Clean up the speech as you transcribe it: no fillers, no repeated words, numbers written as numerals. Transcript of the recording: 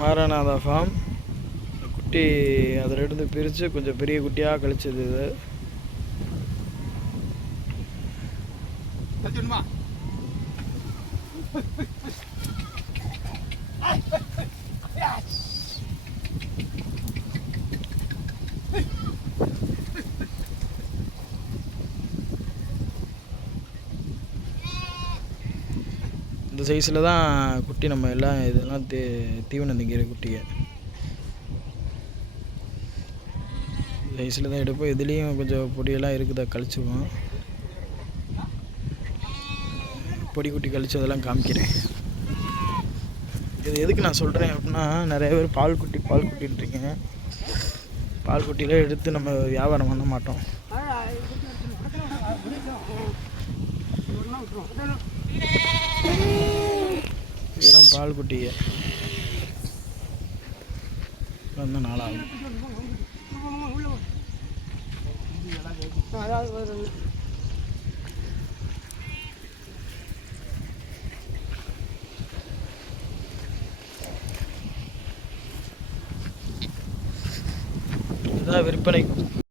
Maranatha form. குட்டி அதிலிருந்து பிரித்து கொஞ்சம் பெரிய குட்டியாக கழிச்சது இது. இந்த சைஸில் தான் குட்டி நம்ம எல்லாம் இதெல்லாம் தீவனம் திங்கிற குட்டியை சைஸில் தான் எடுப்போம். இதுலேயும் கொஞ்சம் பொடியெல்லாம் இருக்குதா கழிச்சுவோம். பொடி குட்டி கழிச்சு அதெல்லாம் காமிக்கிறேன். இது எதுக்கு நான் சொல்கிறேன் அப்படின்னா, நிறைய பேர் பால் குட்டின்றீங்க. பால் குட்டியில் எடுத்து நம்ம வியாபாரம் பண்ண மாட்டோம். இதெல்லாம் பால் குட்டிங்க வந்து நாளாகும். இதான் விற்பனை.